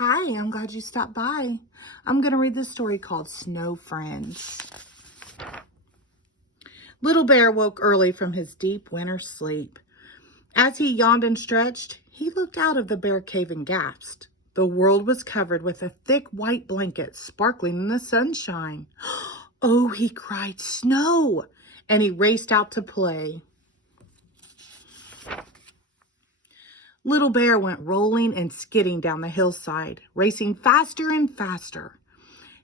Hi, I'm glad you stopped by. I'm going to read this story called Snow Friends. Little Bear woke early from his deep winter sleep. As he yawned and stretched, he looked out of the bear cave and gasped. The world was covered with a thick white blanket sparkling in the sunshine. Oh, he cried, snow! And he raced out to play. Little Bear went rolling and skidding down the hillside, racing faster and faster.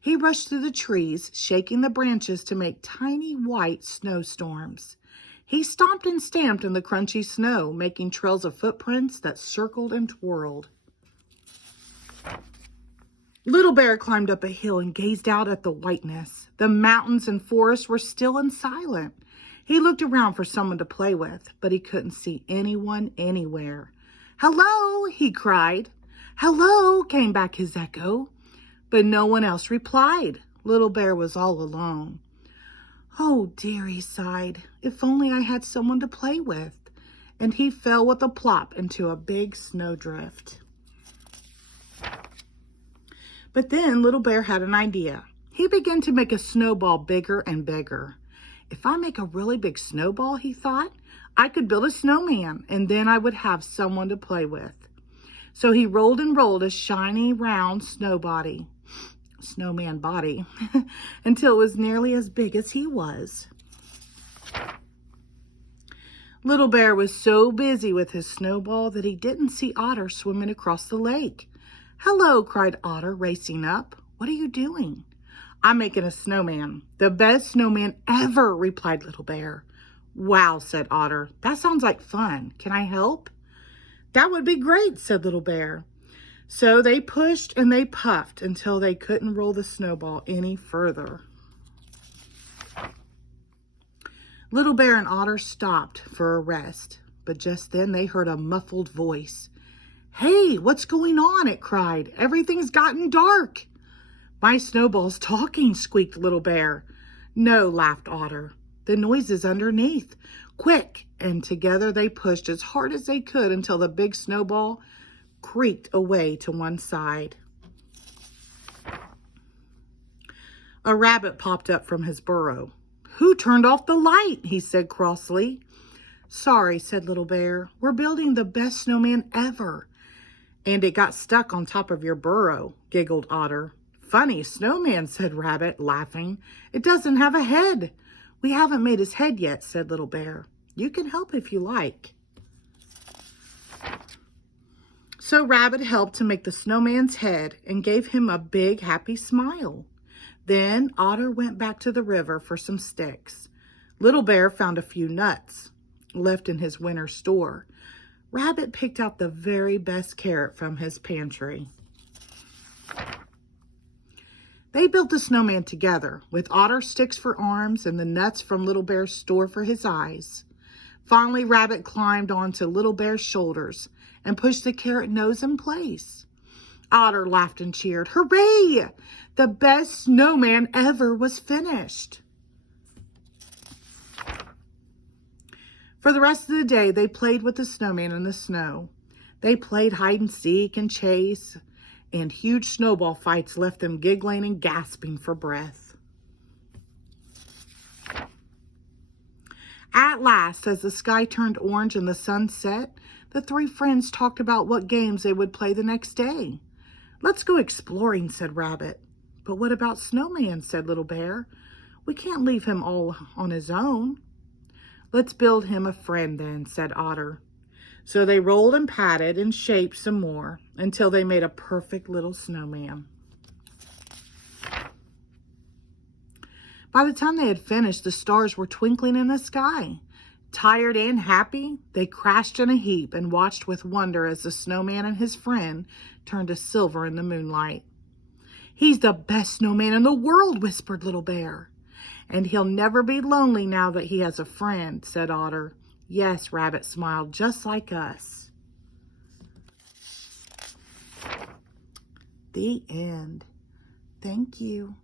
He rushed through the trees, shaking the branches to make tiny white snowstorms. He stomped and stamped in the crunchy snow, making trails of footprints that circled and twirled. Little Bear climbed up a hill and gazed out at the whiteness. The mountains and forests were still and silent. He looked around for someone to play with, but he couldn't see anyone anywhere. "Hello," he cried. "Hello," came back his echo. But no one else replied. Little Bear was all alone. "Oh dear," he sighed, "if only I had someone to play with." And he fell with a plop into a big snowdrift. But then Little Bear had an idea. He began to make a snowball bigger and bigger. "If I make a really big snowball," he thought, "I could build a snowman, and then I would have someone to play with." So he rolled and rolled a shiny, round snowman body, until it was nearly as big as he was. Little Bear was so busy with his snowball that he didn't see Otter swimming across the lake. "Hello," cried Otter, racing up. "What are you doing?" "I'm making a snowman, the best snowman ever," replied Little Bear. "Wow," said Otter, "that sounds like fun. Can I help?" "That would be great," said Little Bear. So they pushed and they puffed until they couldn't roll the snowball any further. Little Bear and Otter stopped for a rest, but just then they heard a muffled voice. "Hey, what's going on?" it cried. "Everything's gotten dark." "My snowball's talking," squeaked Little Bear. "No," laughed Otter. "The noise is underneath. Quick!" And together they pushed as hard as they could until the big snowball creaked away to one side. A rabbit popped up from his burrow. "Who turned off the light?" he said crossly. "Sorry," said Little Bear. "We're building the best snowman ever." "And it got stuck on top of your burrow," giggled Otter. "Funny snowman," said Rabbit, laughing. "It doesn't have a head." "We haven't made his head yet," said Little Bear. "You can help if you like." So Rabbit helped to make the snowman's head and gave him a big, happy smile. Then Otter went back to the river for some sticks. Little Bear found a few nuts left in his winter store. Rabbit picked out the very best carrot from his pantry. They built the snowman together, with Otter sticks for arms and the nuts from Little Bear's store for his eyes. Finally, Rabbit climbed onto Little Bear's shoulders and pushed the carrot nose in place. Otter laughed and cheered. "Hooray! The best snowman ever was finished." For the rest of the day, they played with the snowman in the snow. They played hide and seek and chase, and huge snowball fights left them giggling and gasping for breath. At last, as the sky turned orange and the sun set, the three friends talked about what games they would play the next day. "Let's go exploring," said Rabbit. "But what about Snowman?" said Little Bear. "We can't leave him all on his own." "Let's build him a friend then," said Otter. So they rolled and patted and shaped some more until they made a perfect little snowman. By the time they had finished, the stars were twinkling in the sky. Tired and happy, they crashed in a heap and watched with wonder as the snowman and his friend turned to silver in the moonlight. "He's the best snowman in the world," whispered Little Bear. "And he'll never be lonely now that he has a friend," said Otter. "Yes," Rabbit smiled, "just like us." The end. Thank you.